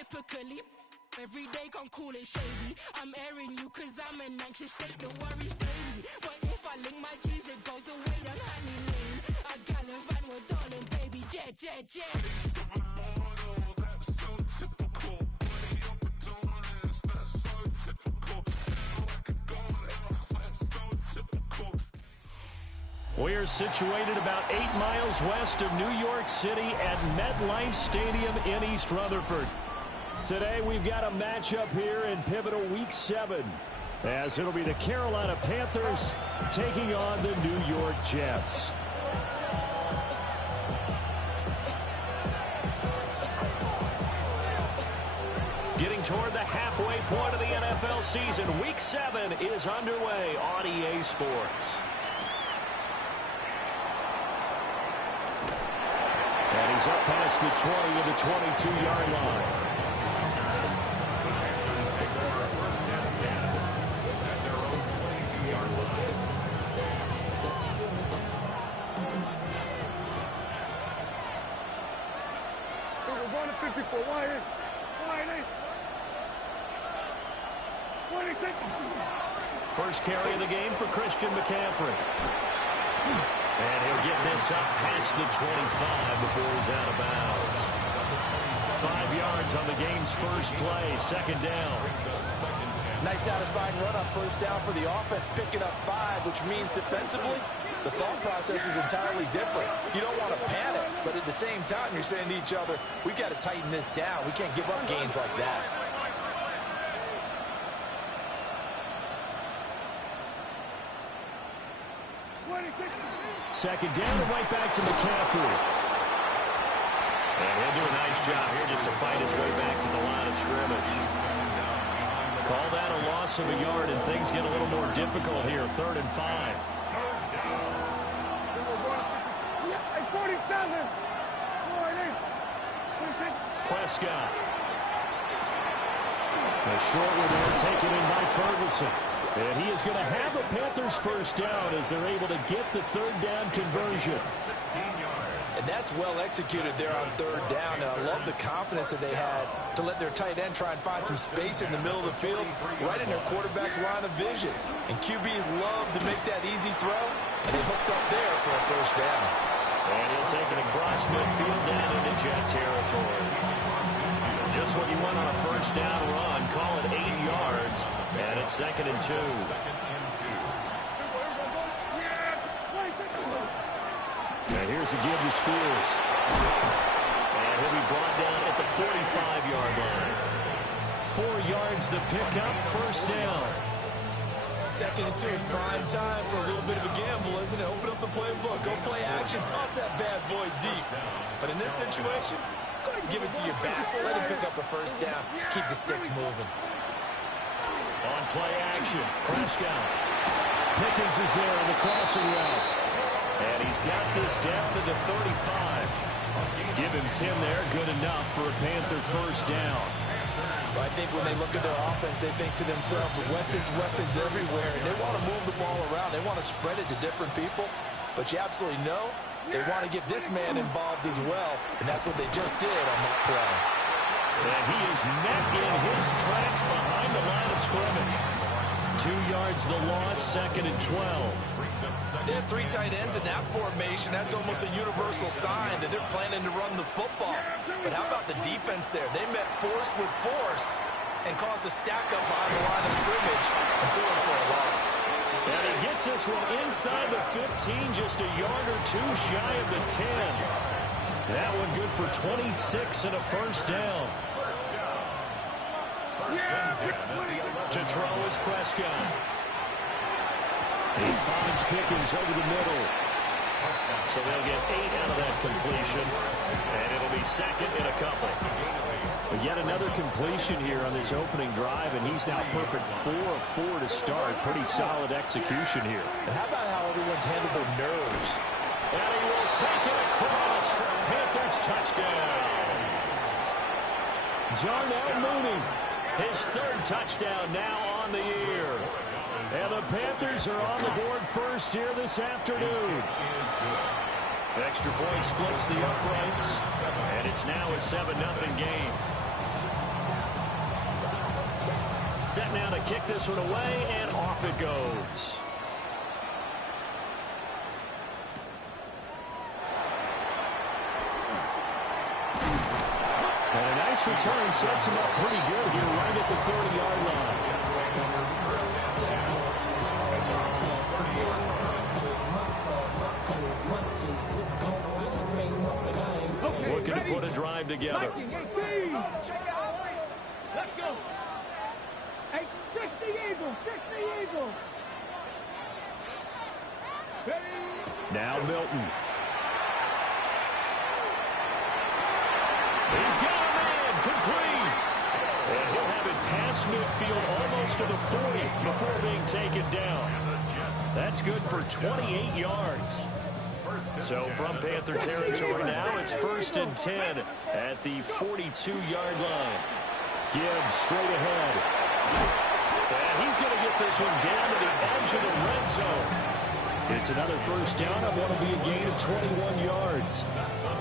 typically. Every day gon' cool it shady. I'm airing you cause I'm an anxious state, the worries daily. But if I link my G's, it goes away down honey lane. I gallivant with darling baby, jet, jet, jet. That's so typical. Way of the dominance, that's so typical. That's so typical. We're situated about 8 miles west of New York City at MetLife Stadium in East Rutherford. Today we've got a matchup here in pivotal Week 7, as it'll be the Carolina Panthers taking on the New York Jets. Getting toward the halfway point of the NFL season, Week 7 is underway on EA Sports. And he's up past the 20 of the 22-yard line. First carry of the game for Christian McCaffrey. And he'll get this up past the 25 before he's out of bounds. 5 yards on the game's first play, second down. Nice satisfying run on first down for the offense, picking up 5, which means defensively, the thought process is entirely different. You don't want to panic, but at the same time, you're saying to each other, we got to tighten this down. We can't give up gains like that. Second down and right back to McCaffrey. And he'll do a nice job here just to fight his way back to the line of scrimmage. Call that a loss of a yard, and things get a little more difficult here. 3rd and 5. Prescott. A short one there, taken in by Ferguson. And he is going to have a Panthers first down as they're able to get the 3rd down conversion. 16 yards. And that's well executed there on 3rd down. And I love the confidence that they had to let their tight end try and find some space in the middle of the field, right in their quarterback's line of vision. And QBs love to make that easy throw, and they hooked up there for a first down. And he'll take it across midfield down into jet territory. Just what you want on a first down run. Call it 8 yards. And it's 2nd and 2. Now here's a give to Spears. And he'll be brought down at the 45-yard line. 4 yards the pickup, first down. 2nd and 2 is prime time for a little bit of a gamble, isn't it? Open up the playbook, go play action, toss that bad boy deep. But in this situation, go ahead and give it to your back. Let him pick up a first down. Keep the sticks moving. On play action, Prescott. Pickens is there on the crossing route. And he's got this down to the 35. Give him 10 there, good enough for a Panther first down. I think when they look at their offense, they think to themselves, weapons, weapons everywhere. And they want to move the ball around. They want to spread it to different people. But you absolutely know they want to get this man involved as well. And that's what they just did on that play. And he is met in his tracks behind the line of scrimmage. 2 yards the loss, 2nd and 12. They have 3 tight ends in that formation. That's almost a universal sign that they're planning to run the football. But how about the defense there? They met force with force and caused a stack up behind the line of scrimmage and threw him for a loss. And he gets this one inside the 15, just a yard or 2 shy of the 10. That one good for 26 and a first down. To throw is Prescott. He finds Pickens over the middle. So they'll get 8 out of that completion. And it'll be 2nd and a couple. But yet another completion here on this opening drive, and he's now perfect 4 of 4 to start. Pretty solid execution here. And how about how everyone's handled their nerves? And he will take it across for a Panthers touchdown. Darnell Mooney, his 3rd touchdown now on the year. And the Panthers are on the board first here this afternoon. Extra point splits the uprights, and it's now a 7-0 game. Set now to kick this one away, and off it goes. And a nice return sets him up pretty good here right at the 30-yard line. Looking to put a drive together. Let's go. Hey, fix the Eagles. Fix the Eagles. Now Milton. He's got a man complete. And he'll have it past midfield almost to the 40 before being taken down. That's good for 28 yards. So from Panther territory now, it's 1st and 10 at the 42-yard line. Gibbs straight ahead. And he's going to get this one down to the edge of the red zone. It's another first down on what will be a gain of 21 yards.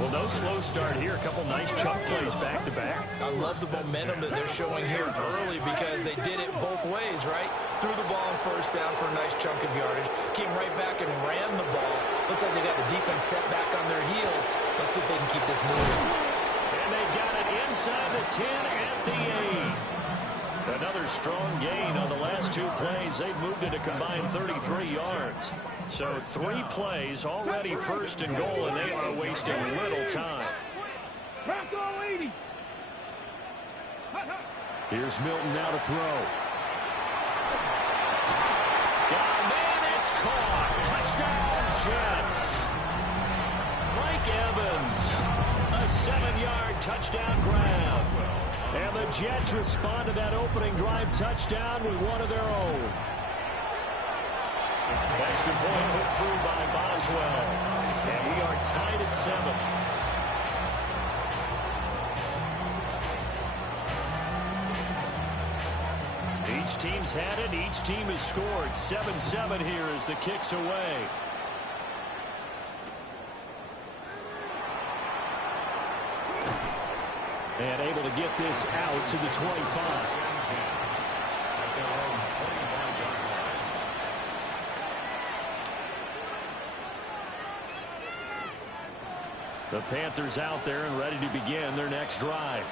Well, no slow start here. A couple nice chunk plays back-to-back. I love the momentum that they're showing here early because they did it both ways, right? Threw the ball on first down for a nice chunk of yardage. Came right back and ran the ball. Looks like they got the defense set back on their heels. Let's see if they can keep this moving. And they got it inside the 10 at the 8. Another strong gain on the last 2 plays. They've moved it a combined 33 yards. So 3 plays, already 1st and goal, and they are wasting little time. Here's Milton now to throw. Got a man, it's caught. Touchdown, Jets. Mike Evans, a 7-yard touchdown grab. And the Jets respond to that opening drive touchdown with one of their own. Extra point put through by Boswell. And we are tied at 7. Each team's had it. Each team has scored. 7-7 here as the kick's away. And able to get this out to the 25. The Panthers out there and ready to begin their next drive.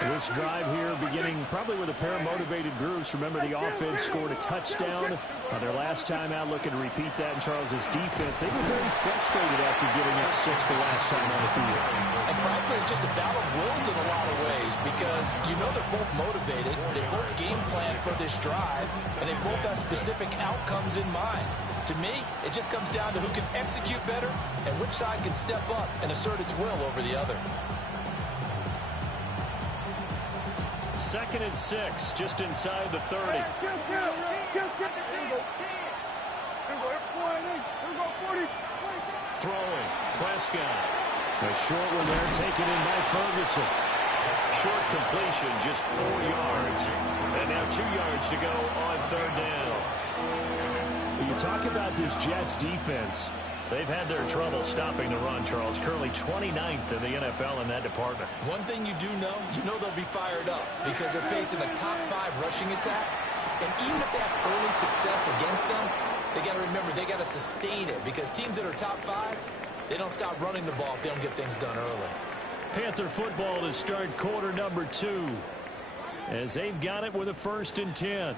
This drive here beginning probably with a pair of motivated groups. Remember, the offense scored a touchdown on their last time out. Looking to repeat that in Charles's defense. They were very frustrated after giving up 6 the last time on the field. And frankly, it's just a battle of wills in a lot of ways because you know they're both motivated. They both game plan for this drive, and they both have specific outcomes in mind. To me, it just comes down to who can execute better and which side can step up and assert its will over the other. 2nd and 6, just inside the 30. Throwing, Prescott. A short one there taken in by Ferguson. Short completion, just 4 yards. And now 2 yards to go on 3rd down. When you talk about this Jets defense, they've had their trouble stopping the run, Charles. Currently 29th in the NFL in that department. One thing you do know, they'll be fired up because they're facing a top 5 rushing attack. And even if they have early success against them, they got to remember they got to sustain it because teams that are top 5, they don't stop running the ball if they don't get things done early. Panther football to start quarter number 2 as they've got it with a 1st and 10.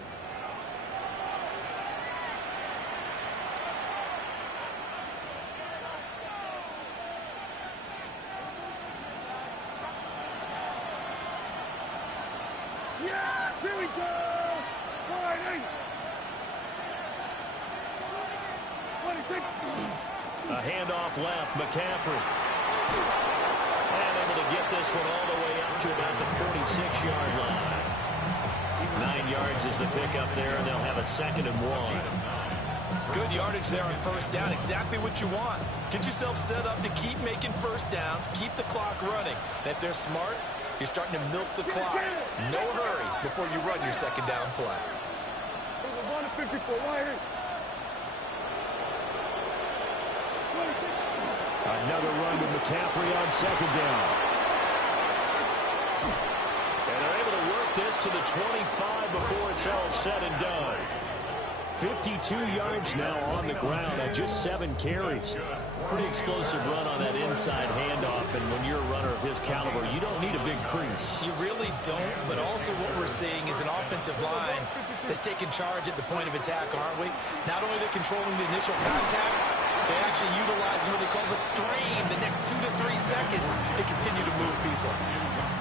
Here we go! A handoff left, McCaffrey. And able to get this one all the way up to about the 46-yard line. 9 yards is the pickup there, and they'll have a 2nd and 1. Good yardage there on 1st down. Exactly what you want. Get yourself set up to keep making 1st downs, keep the clock running. And if they're smart, you're starting to milk the clock. No hurry before you run your 2nd down play. Another run to McCaffrey on 2nd down. And they're able to work get this to the 25 before it's all said and done. 52 yards now on the ground at just 7 carries. Pretty explosive run on that inside handoff, and when you're a runner of his caliber, you don't need a big crease. You really don't, but also what we're seeing is an offensive line that's taking charge at the point of attack, aren't we? Not only are they controlling the initial contact, they're actually utilizing what they call the strain the next 2 to 3 seconds to continue to move people.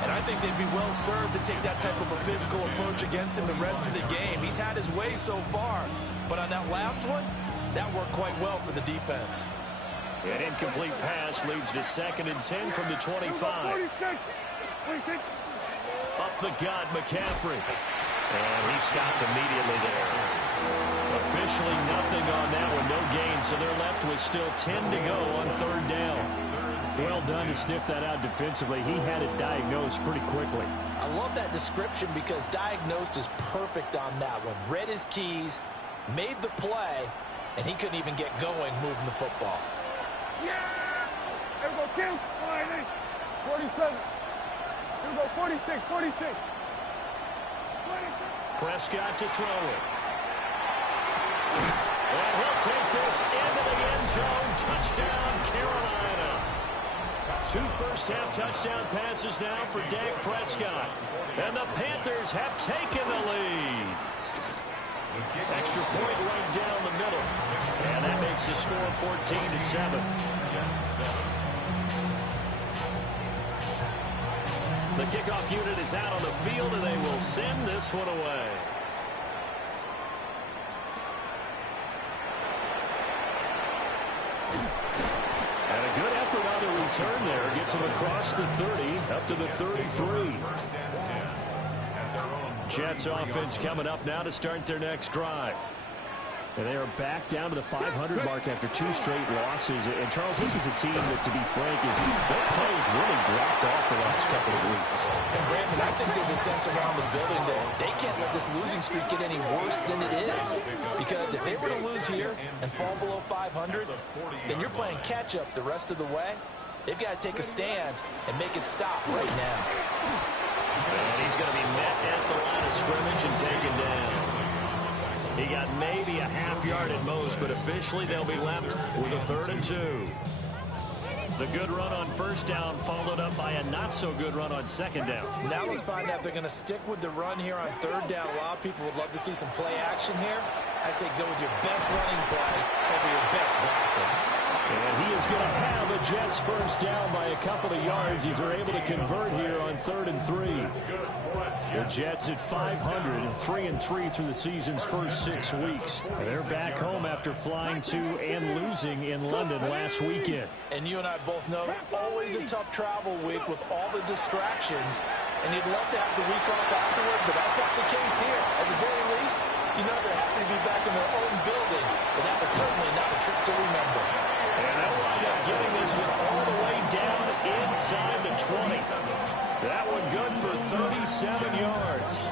And I think they'd be well served to take that type of a physical approach against him the rest of the game. He's had his way so far, but on that last one, that worked quite well for the defense. An incomplete pass leads to 2nd and 10 from the 25. Up the gut, McCaffrey. And he stopped immediately there. Officially nothing on that one, no gain, so they're left with still 10 to go on 3rd down. Well done to sniff that out defensively. He had it diagnosed pretty quickly. I love that description because diagnosed is perfect on that one. Read his keys, made the play, and he couldn't even get going moving the football. Yeah! There we go, Kim. 47. Here we go, 46, 46. Prescott to throw it. And he'll take this into the end zone. Touchdown, Carolina. 2 first-half touchdown passes now for Dak Prescott. And the Panthers have taken the lead. Extra point right down the middle. And that makes the score 14-7. The kickoff unit is out on the field, and they will send this one away. And a good effort on the return there. Gets him across the 30, up to the 33. Jets offense coming up now to start their next drive. And they are back down to the 500 mark after 2 straight losses. And, Charles, this is a team that, to be frank, their play has really dropped off the last couple of weeks. And, Brandon, I think there's a sense around the building that they can't let this losing streak get any worse than it is. Because if they were to lose here and fall below 500, then you're playing catch-up the rest of the way. They've got to take a stand and make it stop right now. And he's going to be met at the line of scrimmage and taken down. He got maybe a half yard at most, but officially they'll be left with a 3rd and 2. The good run on 1st down followed up by a not-so-good run on 2nd down. Now let's find out if they're going to stick with the run here on 3rd down. A lot of people would love to see some play action here. I say go with your best running play over your best blocker. And he is going to have a Jets 1st down by a couple of yards as they're able to convert here on 3rd and 3. The Jets at 500, 3-3 through the season's first 6 weeks. They're back home after flying to and losing in London last weekend. And you and I both know, always a tough travel week with all the distractions. And you'd love to have the week off afterward, but that's not the case here. At the very least, you know they're happy to be back in their own building, but that was certainly not a trip to remember. And they'll wind up getting this one all the way down inside the 20. That one good for 37 yards.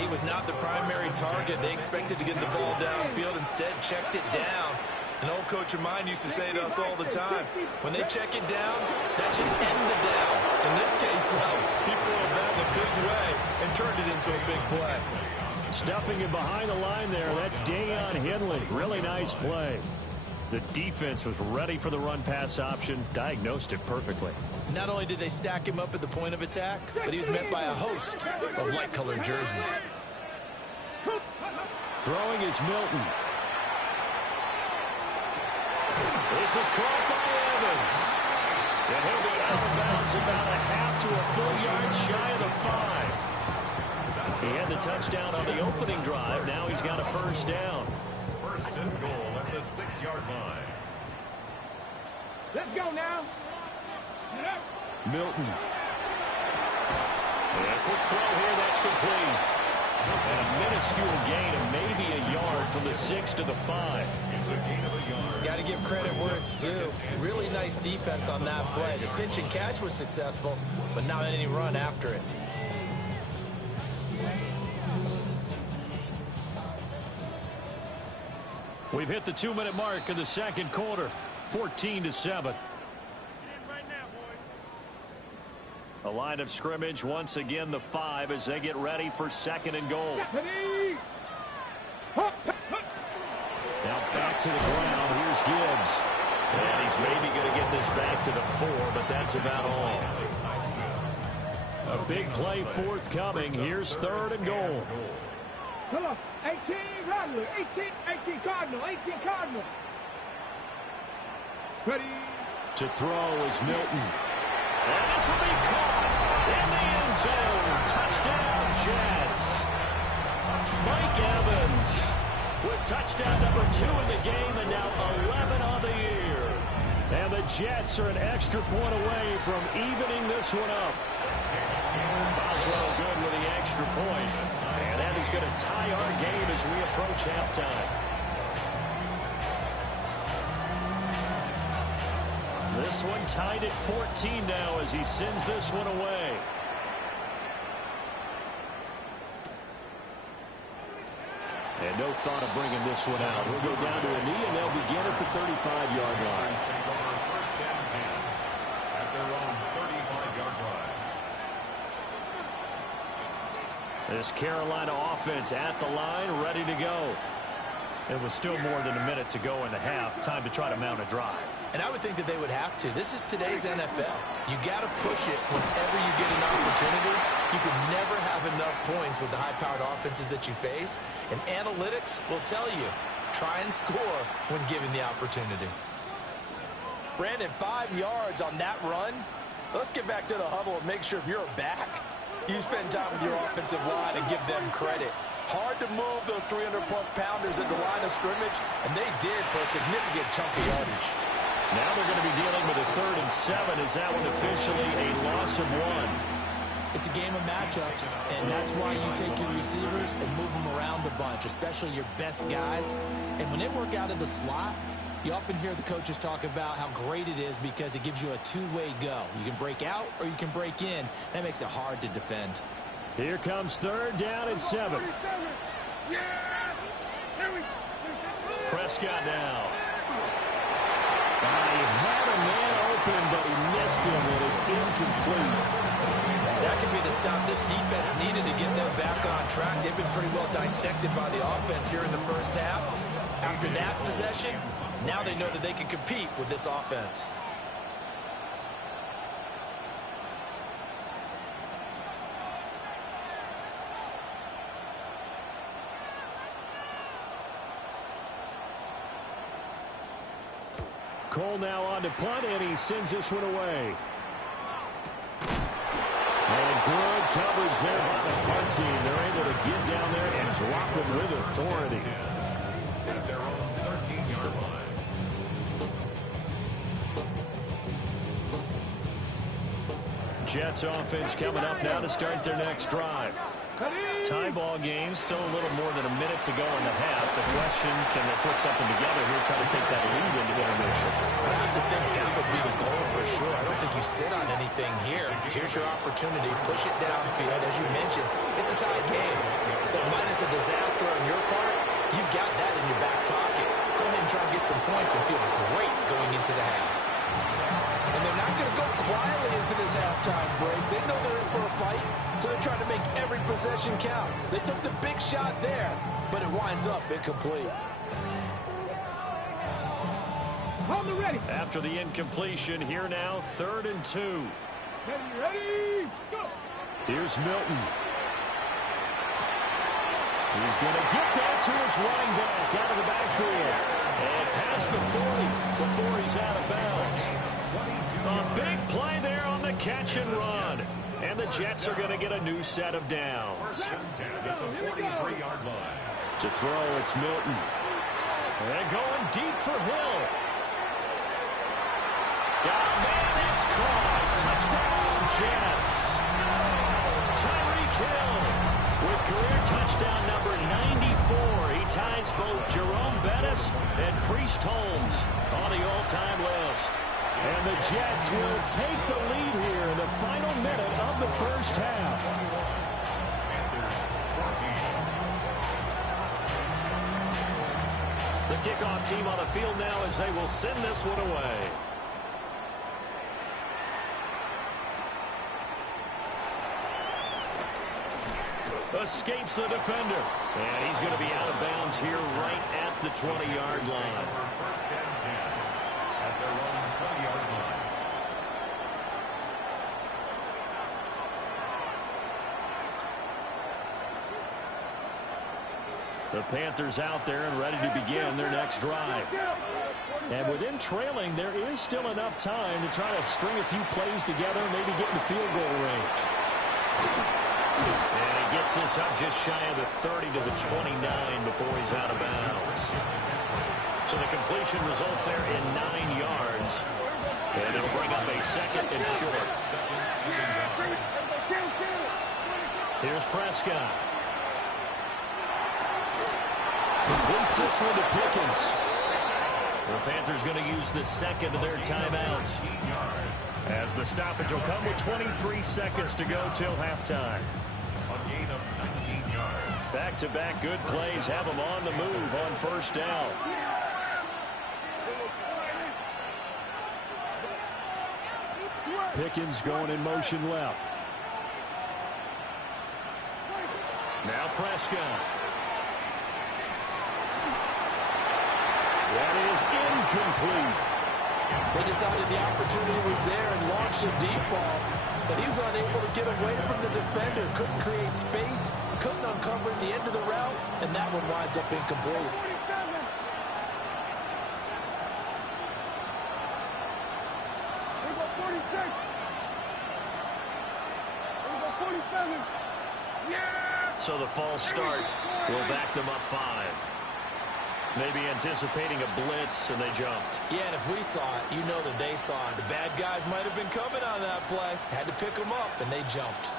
He was not the primary target. They expected to get the ball downfield, instead checked it down. An old coach of mine used to say to us all the time, when they check it down, that should end the down. In this case, though, he foiled that in a big way and turned it into a big play. Stuffing it behind the line there. That's Deion Henley. Really nice play. The defense was ready for the run-pass option, diagnosed it perfectly. Not only did they stack him up at the point of attack, but he was met by a host of light-colored jerseys. Throwing is Milton. This is caught by Evans. And he'll be out of bounds about a half to a full yard shy of the 5. He had the touchdown on the opening drive. Now he's got a 1st down. First and goal at the 6-yard line. Let's go now. Milton. And a quick throw here, that's complete. And a minuscule gain of maybe a yard from the 6 to the 5. It's a gain of a yard. Got to give credit where it's due. Really nice defense on that play. The pitch and catch was successful, but not any run after it. We've hit the 2-minute mark in the 2nd quarter. 14-7. The line of scrimmage, once again, the 5 as they get ready for 2nd and goal. Now back to the ground. Here's Gibbs. And he's maybe going to get this back to the 4, but that's about all. A big play forthcoming. Here's 3rd and goal. Come on, 18 Cardinal, 18 Cardinal, 18 Cardinal. Ready. To throw is Milton. And this will be caught in the end zone. Touchdown, Jets. Mike Evans with touchdown number 2 in the game and now 11 on the year. And the Jets are an extra point away from evening this one up. Boswell good with the extra point. And that is going to tie our game as we approach halftime. This one tied at 14 now as he sends this one away. And no thought of bringing this one out. He'll go down to a knee, and they'll begin at the 35-yard line. First down 10 at their own 35-yard line. This Carolina offense at the line, ready to go. It was still more than a minute to go in the half. Time to try to mount a drive. And I would think that they would have to. This is today's NFL. You got to push it whenever you get an opportunity. You can never have enough points with the high-powered offenses that you face. And analytics will tell you, try and score when given the opportunity. Brandon, 5 yards on that run. Let's get back to the huddle and make sure if you're back, you spend time with your offensive line and give them credit. Hard to move those 300-plus pounders at the line of scrimmage, and they did for a significant chunk of yardage. Now they're going to be dealing with a 3rd and 7. Is that one officially a loss of 1? It's a game of matchups, and that's why you take your receivers and move them around a bunch, especially your best guys. And when they work out of the slot, you often hear the coaches talk about how great it is because it gives you a two-way go. You can break out or you can break in. That makes it hard to defend. Here comes 3rd down and 7. Prescott now. He had a man open, but he missed him, and it's incomplete. That could be the stop this defense needed to get them back on track. They've been pretty well dissected by the offense here in the first half. After that possession, now they know that they can compete with this offense. Cole now on to punt, and he sends this one away. And good coverage there by the punt team. They're able to get down there and drop him with authority. At their own 13-yard line. Jets offense coming up now to start their next drive. Tie ball game, still a little more than a minute to go in the half. The question, can they put something together here, try to take that lead into intermission? I have to think that would be the goal for sure. I don't think you sit on anything here. Here's your opportunity. Push it downfield. As you mentioned, it's a tie game. So minus a disaster on your part, you've got that in your back pocket. Go ahead and try and get some points and feel great going into the half. And they're not going to go quietly into this halftime break. They know they're in for a fight, so they're trying to make every possession count. They took the big shot there, but it winds up incomplete. After the incompletion, here now, 3rd and 2. Ready, go! Here's Milton. He's going to get that to his running back out of the backfield. And past the 40 before he's out of bounds. A big play there on the catch and run. And the Jets are going to get a new set of downs. At the 43-yard line. To throw, it's Milton. And going deep for Hill. Got a man, it's caught. Touchdown, Jets. Tyreek Hill with career touchdown number 94. He ties both Jerome Bettis and Priest Holmes on the all-time list. And the Jets will take the lead here in the final minute of the first half. Panthers 14. The kickoff team on the field now as they will send this one away. escapes the defender. And he's going to be out of bounds here right at the 20-yard line. First and 10 at their own 20-yard line. The Panthers out there and ready to begin their next drive. And with them trailing, there is still enough time to try to string a few plays together and maybe get in the field goal range. And he gets this up just shy of the 30 to the 29 before he's out of bounds. So the completion results there in 9 yards. And it'll bring up a second and short. Here's Prescott. Completes this one to Pickens. The Panthers going to use the second of their timeouts, as the stoppage will come with 23 seconds to go till halftime. A gain of 19 yards. Back-to-back good plays have them on the move on first down. Pickens going in motion left. Now Prescott. That is incomplete. They decided the opportunity was there and launched a deep ball, but he was unable to get away from the defender. Couldn't create space, couldn't uncover the end of the route, and that one winds up incomplete. So the false start will back them up 5. Maybe anticipating a blitz, and they jumped. Yeah, and if we saw it, you know that they saw it. The bad guys might have been coming on that play. Had to pick them up, and they jumped.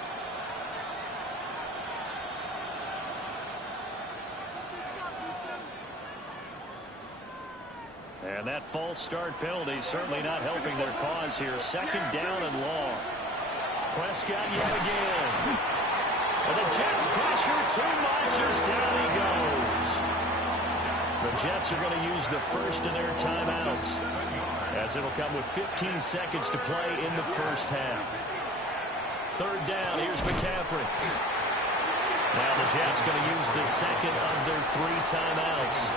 And that false start penalty certainly not helping their cause here. Second down and long. Prescott yet again. And the Jets pressure too much as down he goes. The Jets are going to use the first of their timeouts, as it'll come with 15 seconds to play in the first half. Third down, here's McCaffrey. Now the Jets going to use the second of their 3 timeouts.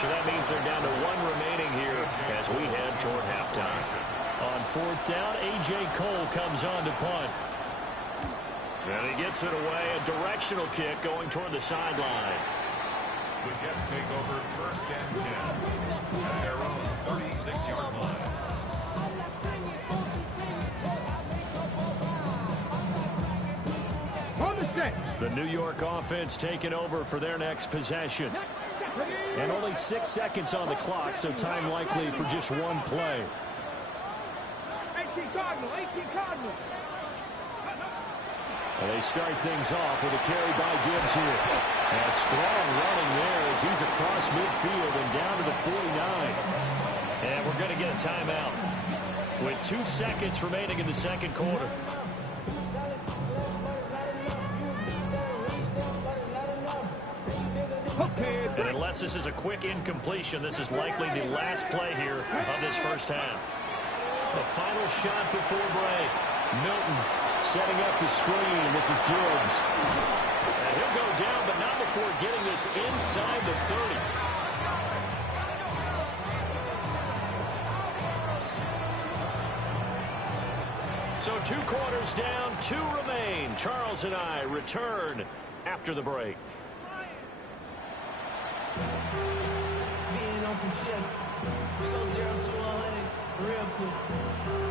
So that means they're down to 1 remaining here as we head toward halftime. On fourth down, A.J. Cole comes on to punt. And he gets it away, a directional kick going toward the sideline. The Jets take over first and 10 at their own 36-yard line. The New York offense taking over for their next possession. And only 6 seconds on the clock, so time likely for just 1 play. 18 Cardinal. And they start things off with a carry by Gibbs here. And a strong running there as he's across midfield and down to the 49. And we're going to get a timeout with 2 seconds remaining in the second quarter. And unless this is a quick incompletion, this is likely the last play here of this first half. The final shot before break. Milton setting up the screen. This is Gibbs. And he'll go down, but not before getting this inside the 30. So 2 quarters down, 2 remain. Charles and I return after the break. Being on some shit. We go 0 to 100 real quick.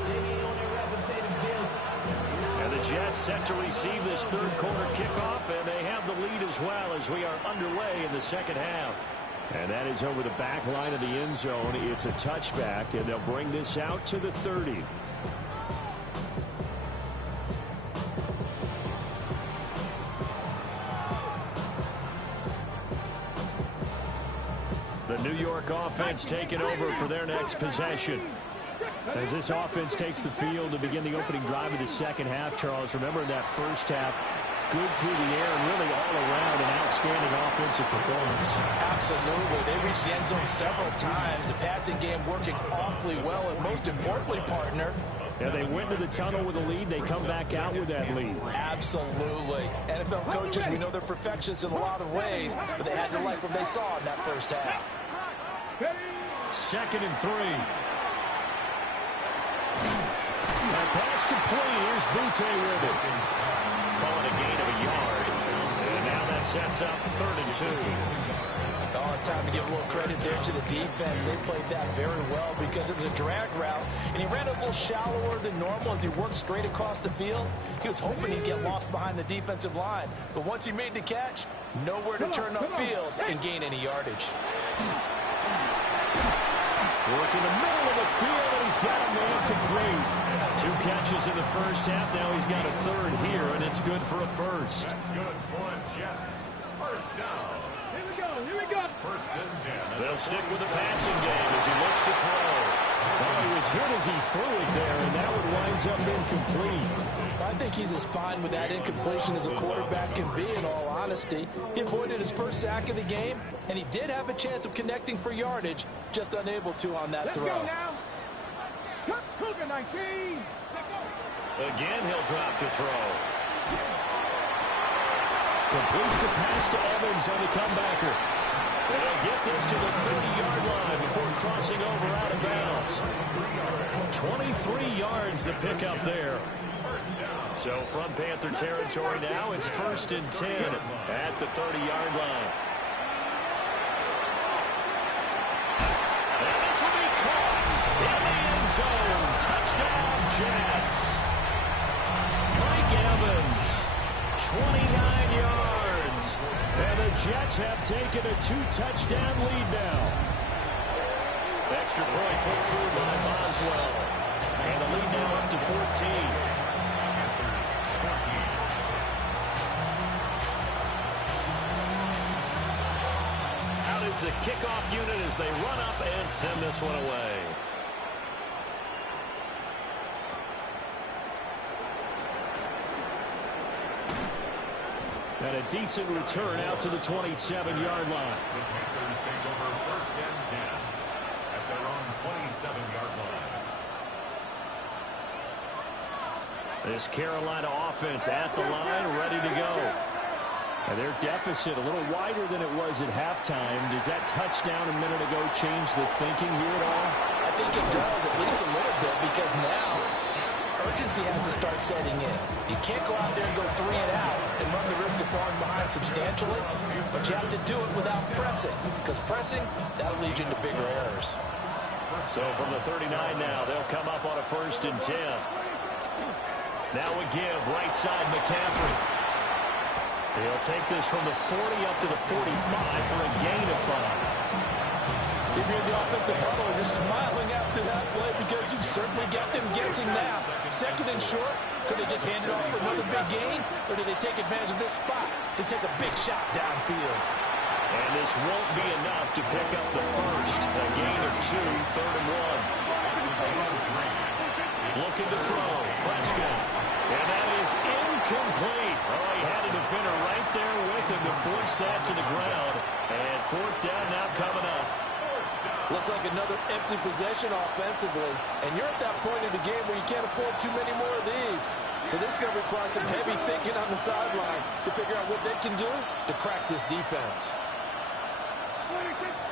Maybe on that rapid pay the bills. And the Jets set to receive this third quarter kickoff, and they have the lead as well as we are underway in the second half. And that is over the back line of the end zone. It's a touchback, and they'll bring this out to the 30. The New York offense taking over for their next possession. As this offense takes the field to begin the opening drive of the second half, Charles, remember in that first half, good through the air and really all around an outstanding offensive performance. Absolutely. They reached the end zone several times. The passing game working awfully well, and most importantly, partner, yeah, they went to the tunnel with a lead. They come back out with that lead. Absolutely. NFL coaches, we know they're perfectionists in a lot of ways, but they had to like what they saw in that first half. 2nd and 3. That pass complete. Here's Butte with it. Call it a gain of a yard. And now that sets up 3rd and 2. Oh, it's time to give a little credit there to the defense. They played that very well because it was a drag route, and he ran a little shallower than normal as he worked straight across the field. He was hoping he'd get lost behind the defensive line, but once he made the catch, nowhere to turn upfield and gain any yardage. Working the middle of the field, and he's got a man complete. 2 catches in the first half. Now he's got a 3rd here, and it's good for a first. That's good for Jets. First down. Here we go. 1st and 10. They'll stick with the passing game as he looks to throw. Well, he was hit as he threw it there, and that one winds up incomplete. I think he's as fine with that incompletion as a quarterback can be, in all honesty. He avoided his first sack of the game, and he did have a chance of connecting for yardage, just unable to on that throw. Let's go now. Cougar 19. Again, he'll drop to throw. Completes the pass to Evans on the comebacker. They'll get this to the 30-yard line before crossing over out of bounds. 23 yards the pickup there. So from Panther territory now, it's 1st and 10 at the 30-yard line. And this will be caught in the end zone. Touchdown, Jets. Mike Evans, 29 yards. And the Jets have taken a 2-touchdown lead now. Extra point put through by Boswell. And the lead now up to 14. Out is the kickoff unit as they run up and send this one away. And a decent return out to the 27-yard line. The Panthers take over 1st and 10 at their own 27-yard line. This Carolina offense at the line, ready to go. And their deficit a little wider than it was at halftime. Does that touchdown a minute ago change the thinking here at all? I think it does, at least a little bit, because now urgency has to start setting in. You can't go out there and go 3 and out and run the risk of falling behind substantially, but you have to do it without pressing, because pressing, that'll lead you into bigger errors. So from the 39 now, they'll come up on a 1st and 10. Now a give, right side McCaffrey. He'll take this from the 40 up to the 45 for a gain of 5. If you're in the offensive huddle, you're smiling after that play because you've certainly got them guessing now. 2nd and short, could they just hand it off for another big gain, or do they take advantage of this spot to take a big shot downfield? And this won't be enough to pick up the first. A gain of 2, 3rd and 1. Looking to throw, Prescott. And that is incomplete. Oh, he had a defender right there with him to force that to the ground. And 4th down now coming up. Looks like another empty possession offensively. And you're at that point in the game where you can't afford too many more of these. So this is going to require some heavy thinking on the sideline to figure out what they can do to crack this defense.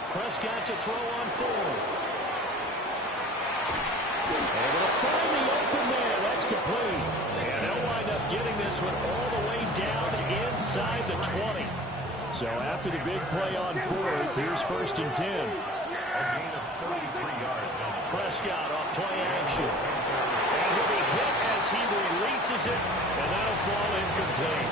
Prescott to throw on 4th. Able to find the open man. That's complete. And they'll wind up getting this one all the way down inside the 20. So after the big play on 4th, here's 1st and 10. A gain of 33 yards on the Prescott off play action. And he'll be hit as he releases it, and that'll fall incomplete.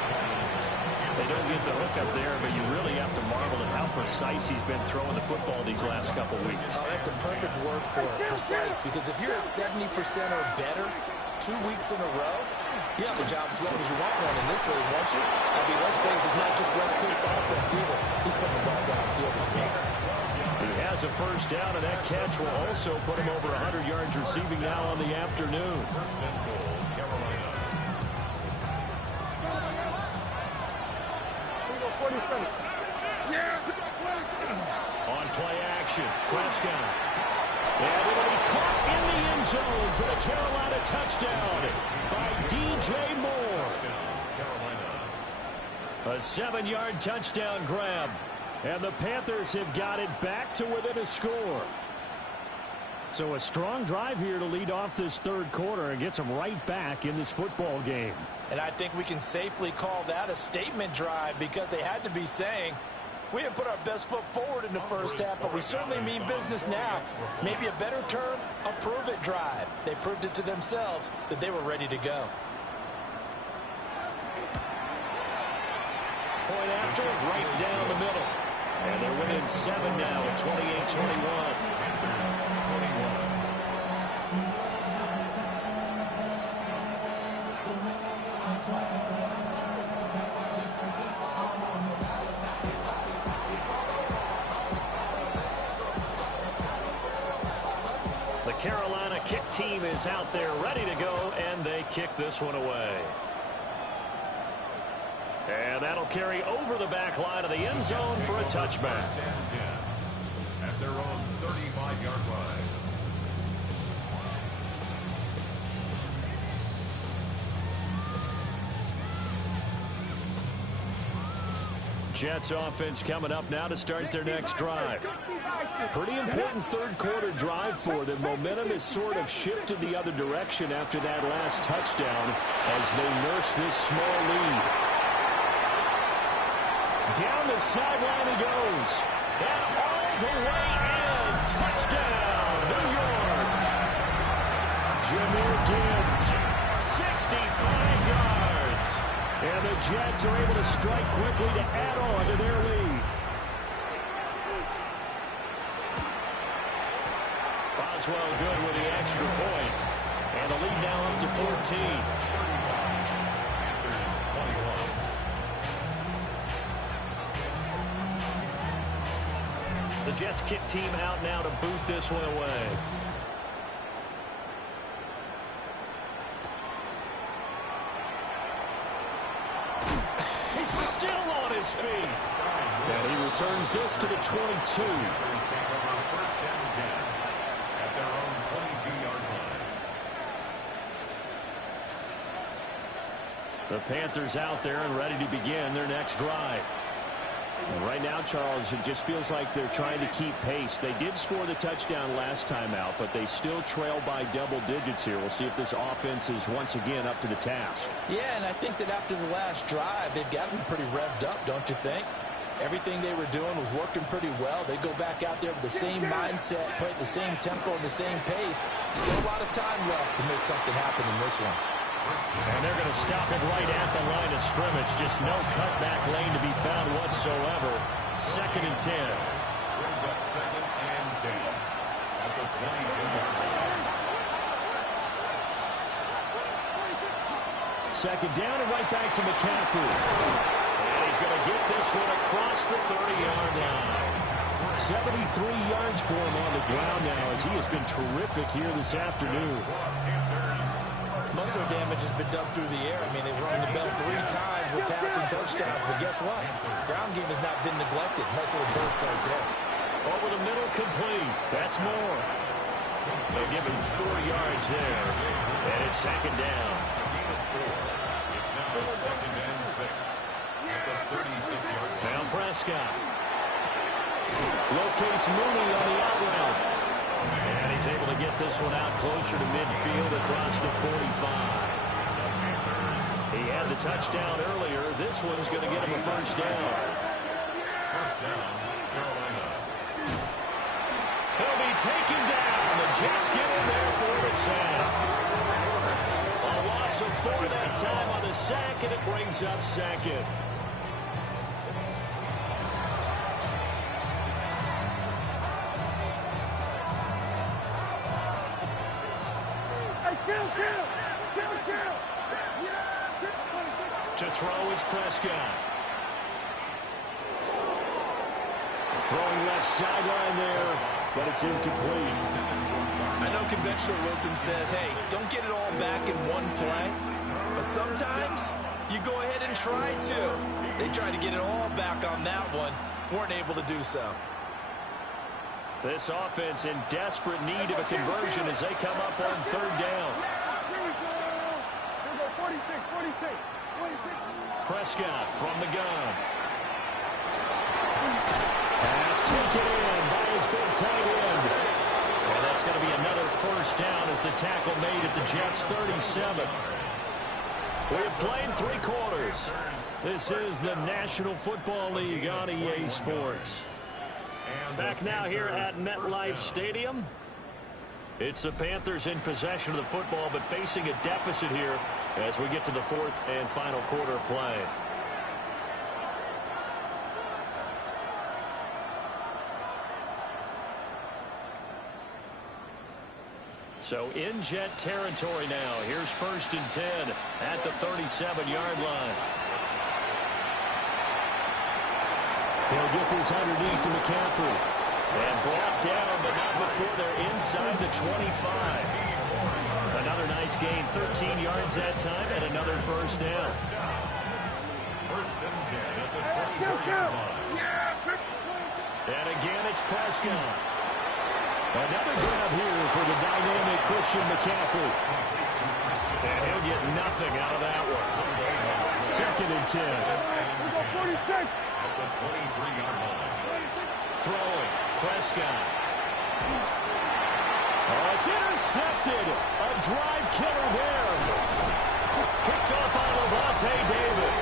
They don't get the hook up there, but you really have to marvel at how precise he's been throwing the football these last couple weeks. Oh, that's a perfect word for it, precise, because if you're at 70% or better 2 weeks in a row, you have a job as long as you want one in this league, won't you? I mean, let's face it's not just West Coast offense either. He's putting the ball downfield as well. He has a first down, and that catch will also put him over 100 yards receiving now on the afternoon. 47. On play action, Prescott. And it'll be caught in the end zone for the Carolina touchdown by DJ Moore. A 7-yard touchdown grab. And the Panthers have got it back to within a score. So a strong drive here to lead off this third quarter and gets them right back in this football game. And I think we can safely call that a statement drive because they had to be saying, we didn't put our best foot forward in the first half, but we certainly mean business now. Maybe a better term, a prove-it drive. They proved it to themselves that they were ready to go. Point after, right down the middle. And they're winning 7 now at 28-21. The Carolina kick team is out there ready to go, and they kick this one away. And that'll carry over the back line of the end zone for a touchback. At their own 35-yard line. Jets offense coming up now to start their next drive. Pretty important third quarter drive for them. Momentum has sort of shifted the other direction after that last touchdown as they nurse this small lead. Down the sideline he goes. And all the way in. Touchdown, New York. Jahmyr Gibbs, 65 yards. And the Jets are able to strike quickly to add on to their lead. Boswell good with the extra point. And the lead now up to 14. The Jets kick team out now to boot this one away. He's still on his feet. And he returns this to the 22. The Panthers out there and ready to begin their next drive. And right now, Charles, it just feels like they're trying to keep pace. They did score the touchdown last time out, but they still trail by double digits here. We'll see if this offense is once again up to the task. Yeah, and I think that after the last drive, they've got to be pretty revved up, don't you think? Everything they were doing was working pretty well. They go back out there with the same mindset, play at the same tempo and the same pace. Still a lot of time left to make something happen in this one. And they're going to stop it right at the line of scrimmage. Just no cutback lane to be found whatsoever. 2nd and 10. Brings up 2nd and 10 at the 22-yard line. 2nd down and right back to McCaffrey. And he's going to get this one across the 30-yard line. 73 yards for him on the ground now as he has been terrific here this afternoon. Muscle damage has been done through the air. I mean, they've rung the bell 3 times with passing touchdowns, but guess what? Ground game has not been neglected. Nice little burst right there. Over the middle, complete. That's more. They give him 4 yards there, and it's 2nd down. It's now 2nd and 6 at the 36-yard line. Now Prescott locates Mooney on the out route. And he's able to get this one out closer to midfield across the 45. He had the touchdown earlier. This one's going to get him a first down. First down, Carolina. He'll be taken down. The Jets get in there for the sack. A loss of 4 that time on the sack, and it brings up 2nd. To throw is Prescott. Throwing left sideline there, but it's incomplete. I know conventional wisdom says, hey, don't get it all back in one play. But sometimes you go ahead and try to. They tried to get it all back on that one. Weren't able to do so. This offense in desperate need of a conversion as they come up on third down. Prescott from the gun. Pass taken in by his big tight end. And that's going to be another first down as the tackle made at the Jets' 37. We have played 3 quarters. This is the National Football League on EA Sports. Back now here at MetLife Stadium. It's the Panthers in possession of the football, but facing a deficit here as we get to the 4th and final quarter of play. So in Jet territory now. Here's 1st and 10 at the 37-yard line. He'll get this underneath to McCaffrey. And brought down, but not before they're inside the 25. Another nice gain, 13 yards that time, and another first down. 1st and 10 at the 24-yard line. And again, it's Prescott. Another grab here for the dynamic Christian McCaffrey. And he'll get nothing out of that one. 2nd and 10. At the 23-yard line. Throwing, Prescott. Oh, it's intercepted. A drive killer there. Picked off by Levante David.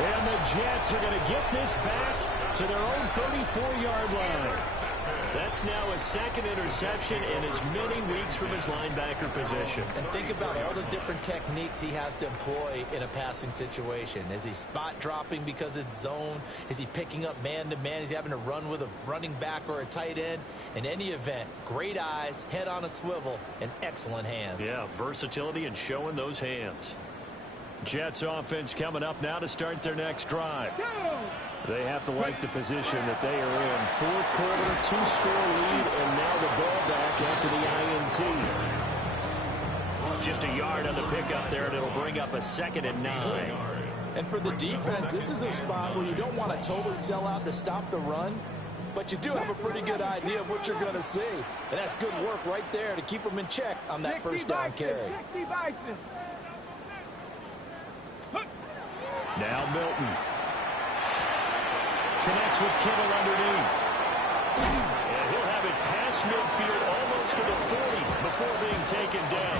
And the Jets are going to get this back to their own 34-yard line. That's now a 2nd interception in as many weeks from his linebacker position. And think about all the different techniques he has to employ in a passing situation. Is he spot dropping because it's zone? Is he picking up man-to-man? Is he having to run with a running back or a tight end? In any event, great eyes, head on a swivel, and excellent hands. Yeah, versatility and showing those hands. Jets offense coming up now to start their next drive. They have to like the position that they are in. 4th quarter, 2-score lead, and now the ball back after the INT. Just a yard on the pickup there, and it'll bring up a 2nd and 9. And for the defense, this is a spot where you don't want to totally sell out to stop the run, but you do have a pretty good idea of what you're going to see. And that's good work right there to keep them in check on that first down carry. Now Milton. Connects with Kittle underneath. And he'll have it past midfield almost to the 40 before being taken down.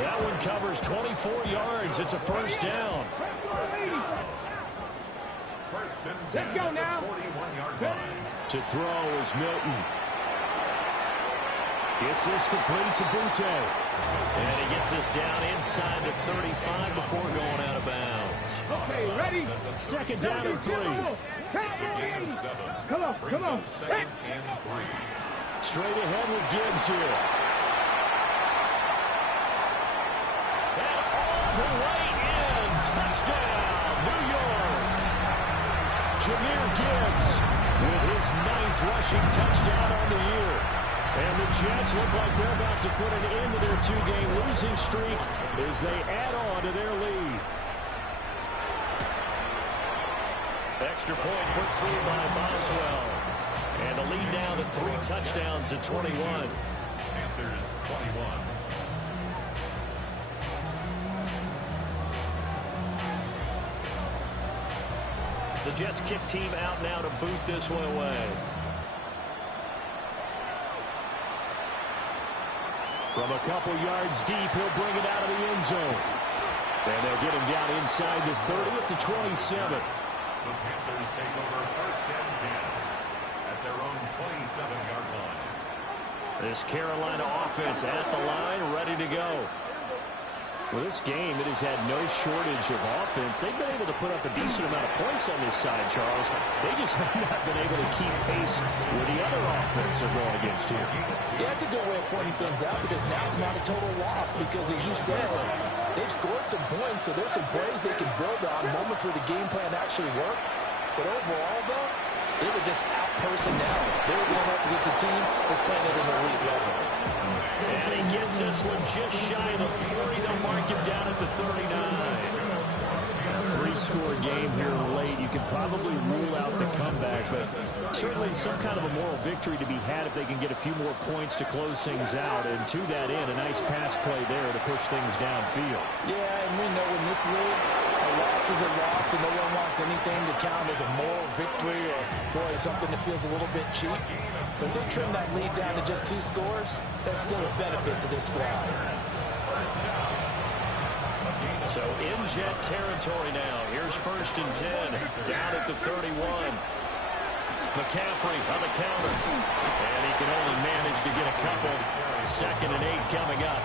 That one covers 24 yards. It's a first down. 1st and 10 at the 41-yard line. To throw is Milton. Gets this complete to Butte. And he gets this down inside the 35 before going out of bounds. Okay, ready? 2nd down and 3. It's a gain of 7. Come on. Brings up 2nd and 3. Straight ahead with Gibbs here. And all the way in. Touchdown, New York. Jahmyr Gibbs with his 9th rushing touchdown on the year. And the Jets look like they're about to put an end to their 2-game losing streak as they add on to their lead. Extra point put through by Boswell. And the lead now to 3 touchdowns at 21. Panthers 21. The Jets kick team out now to boot this one away. From a couple yards deep, he'll bring it out of the end zone. And they'll get him down inside the 30 up to 27. The Panthers take over 1st and 10 at their own 27-yard line. This Carolina offense at the line, ready to go. Well, this game, it has had no shortage of offense. They've been able to put up a decent amount of points on this side, Charles. They just have not been able to keep pace with the other offense they're going against here. Yeah, that's a good way of pointing things out because now it's not a total loss because, as you said, they've scored some points, so there's some plays they can build on, moments where the game plan actually worked. But overall, though, they were just out-personnel. They were going up against a team that's playing at an elite level. And he gets this one just shy of the 40. They'll mark him down at the 39. game here late. You can probably rule out the comeback, but certainly some kind of a moral victory to be had if they can get a few more points to close things out. And to that end, a nice pass play there to push things downfield. Yeah, and we know in this league, a loss is a loss, and no one wants anything to count as a moral victory or, boy, something that feels a little bit cheap. But if they trim that lead down to just 2 scores, that's still a benefit to this squad. So in Jet territory now. Here's 1st and 10. Down at the 31. McCaffrey on the counter. And he can only manage to get a couple. 2nd and 8 coming up.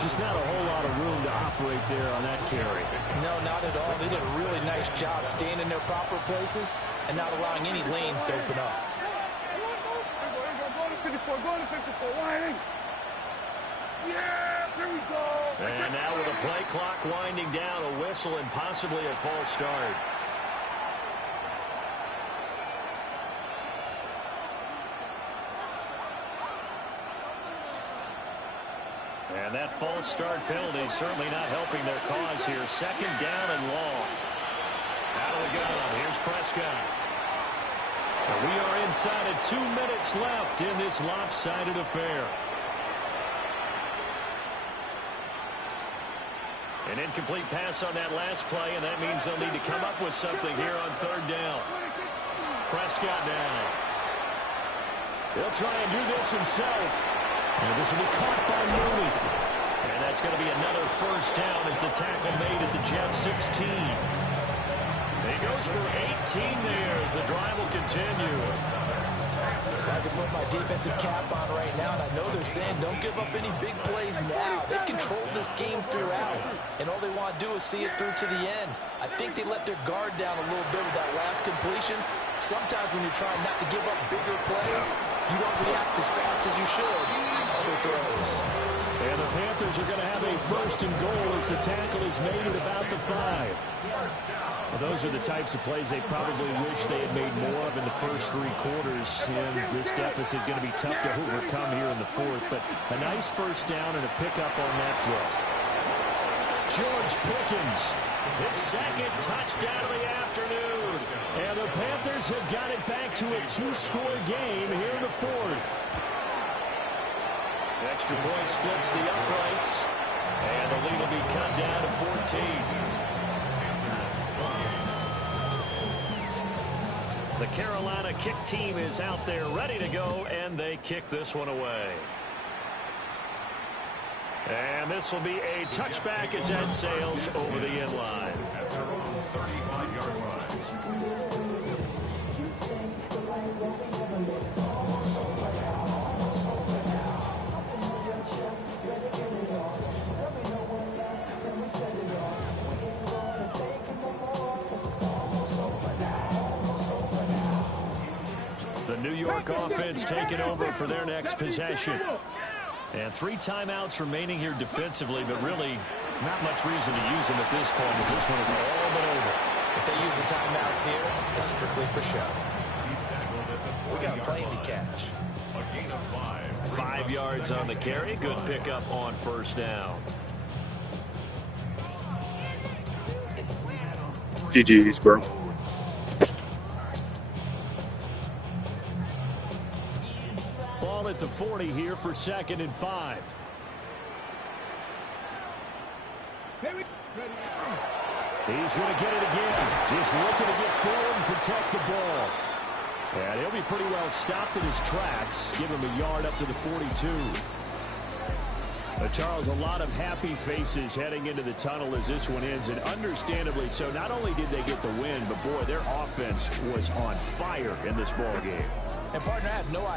Just not a whole lot of room to operate there on that carry. No, not at all. They did a really nice job staying in their proper places and not allowing any lanes to open up. Go to 54, winding. Yeah, there we go. And now with a play clock winding down, a whistle and possibly a false start. And that false start penalty certainly not helping their cause here. 2nd down and long. Out of the gun. Here's Prescott. And we are inside of 2 minutes left in this lopsided affair. An incomplete pass on that last play, and that means they'll need to come up with something here on 3rd down. Prescott down. He'll try and do this himself. And this will be caught by Mooney. And that's going to be another 1st down as the tackle made at the Jet 16. He goes for 18 there as the drive will continue. I can put my defensive cap on right now, and I know they're saying don't give up any big plays now. They controlled this game throughout, and all they want to do is see it through to the end. I think they let their guard down a little bit with that last completion. Sometimes when you're trying not to give up bigger plays, you don't react as fast as you should on other throws. And the Panthers are going to have a 1st and goal as the tackle is made at about the 5. Well, those are the types of plays they probably wish they had made more of in the first 3 quarters. And this deficit going to be tough to overcome here in the 4th. But a nice 1st down and a pickup on that throw. George Pickens, his 2nd touchdown of the afternoon. And the Panthers have got it back to a 2-score game here in the 4th. Extra point splits the uprights. And the lead will be cut down to 14. The Carolina kick team is out there ready to go, and they kick this one away. And this will be a touchback as that sails over the end line. At their own 35-yard line. The New York offense taking over for their next possession. And 3 timeouts remaining here defensively, but really not much reason to use them at this point as this one is all but over. If they use the timeouts here, it's strictly for show. We got a plane to catch. A gain of 5. 5 yards on the carry. Good pickup on 1st down. GG's, bro. Ball at the 40 here for 2nd and 5. He's going to get it again. Just looking to get forward and protect the ball. And he'll be pretty well stopped in his tracks. Give him a yard up to the 42. Charles, a lot of happy faces heading into the tunnel as this one ends, and understandably so. Not only did they get the win, but boy, their offense was on fire in this ball game. And partner, I have no idea.